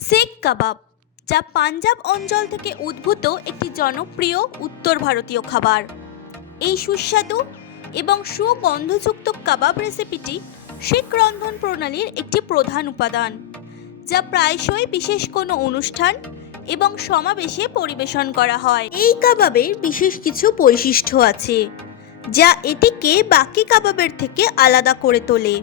শিখ কাবাব, যা পাঞ্জাব অঞ্চল থেকে উদ্ভূত একটি জনপ্রিয় উত্তর ভারতীয় খাবার। এই সুস্বাদু এবং সুগন্ধযুক্ত কাবাব রেসিপিটি শিখ রন্ধন প্রণালীর একটি প্রধান উপাদান, যা প্রায়শই বিশেষ কোনো অনুষ্ঠান এবং সমাবেশে পরিবেশন করা হয়। এই কাবাবের বিশেষ কিছু বৈশিষ্ট্য আছে, যা এটিকে বাকি কাবাবের থেকে আলাদা করে তোলে।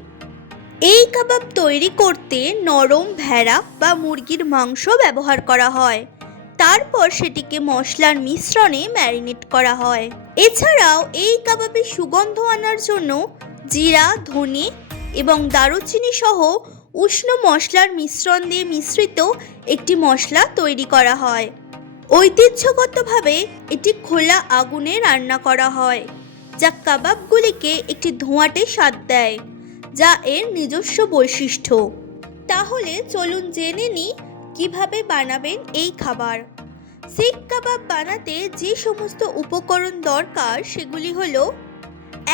এই কাবাব তৈরি করতে নরম ভেড়া বা মুরগির মাংস ব্যবহার করা হয়, তারপর সেটিকে মশলার মিশ্রণে ম্যারিনেট করা হয়। এছাড়াও এই কাবাবে সুগন্ধ আনার জন্য জিরা, ধনে এবং দারুচিনি সহ উষ্ণ মশলার মিশ্রণ দিয়ে মিশ্রিত একটি মশলা তৈরি করা হয়। ঐতিহ্যগতভাবে এটি খোলা আগুনে রান্না করা হয়, যা কাবাবগুলিকে একটি ধোঁয়াটে স্বাদ দেয়, যা এর নিজস্ব বৈশিষ্ট্য। তাহলে চলুন জেনে নিই কিভাবে বানাবেন এই খাবার। শিখ কাবাব বানাতে যে সমস্ত উপকরণ দরকার সেগুলি হলো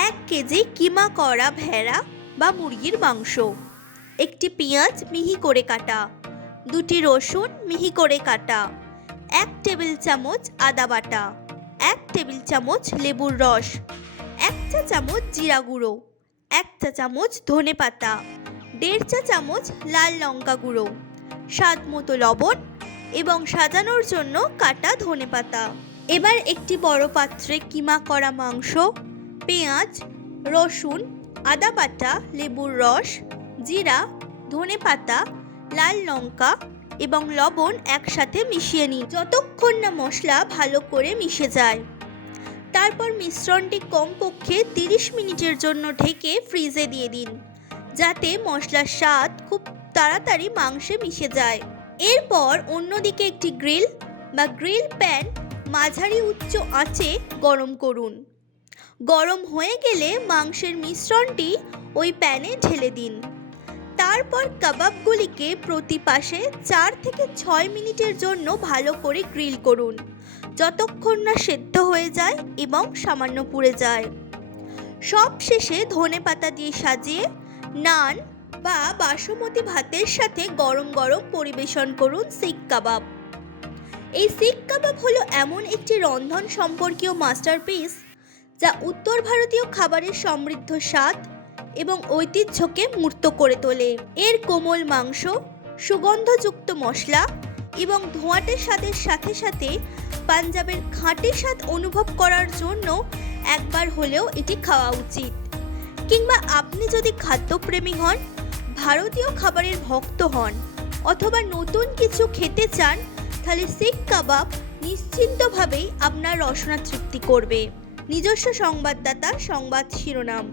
1 কেজি কিমা করা ভেড়া বা মুরগির মাংস, একটি পেঁয়াজ মিহি করে কাটা, 2টি রসুন মিহি করে কাটা, 1 টেবিল চামচ আদা বাটা, 1 টেবিল চামচ লেবুর রস, 1 চা চামচ জিরা গুঁড়ো, 1 চা চামচ ধনে পাতা, 1.5 চা চামচ লাল লঙ্কা গুঁড়ো, স্বাদ মতো লবণ এবং সাজানোর জন্য কাটা ধনে পাতা। এবার একটি বড় পাত্রে কিমা করা মাংস, পেঁয়াজ, রসুন, আদা বাটা, লেবুর রস, জিরা, ধনে পাতা, লাল লঙ্কা এবং লবণ একসাথে মিশিয়ে নিন যতক্ষণ না মশলা ভালো করে মিশে যায়। তারপর মিশ্রণটি কমপক্ষে 30 মিনিটের জন্য ঢেকে ফ্রিজে দিয়ে দিন, যাতে মশলার স্বাদ খুব তাড়াতাড়ি মাংসে মিশে যায়। এরপর অন্যদিকে একটি গ্রিল বা গ্রিল প্যান মাঝারি উচ্চ আঁচে গরম করুন। গরম হয়ে গেলে মাংসের মিশ্রণটি ওই প্যানে ঢেলে দিন। তারপর কাবাবগুলিকে প্রতি পাশে 4 থেকে 6 মিনিটের জন্য ভালো করে গ্রিল করুন, যতক্ষণ না সেদ্ধ হয়ে যায় এবং সামান্য পুড়ে যায়। সব শেষে ধনে পাতা দিয়ে সাজিয়ে নান বা বাসমতি ভাতের সাথে গরম গরম পরিবেশন করুন শিখ কাবাব। এই শিখ কাবাব হলো এমন একটি রন্ধন সম্পর্কীয় মাস্টারপিস, যা উত্তর ভারতীয় খাবারের সমৃদ্ধ স্বাদ এবং ঐতিহ্যকে মূর্ত করে তোলে। এর কোমল মাংস, সুগন্ধযুক্ত মশলা এবং ধোঁয়াটে স্বাদের সাথে সাথে পাঞ্জাবের খাঁটি স্বাদ অনুভব করার জন্য একবার হলেও এটি খাওয়া উচিত। কিংবা আপনি যদি খাদ্যপ্রেমী হন, ভারতীয় খাবারের ভক্ত হন অথবা নতুন কিছু খেতে চান, তাহলে শিখ কাবাব নিশ্চিন্তভাবেই আপনার রসনা তৃপ্তি করবে। নিজস্ব সংবাদদাতা সংবাদ শিরোনাম।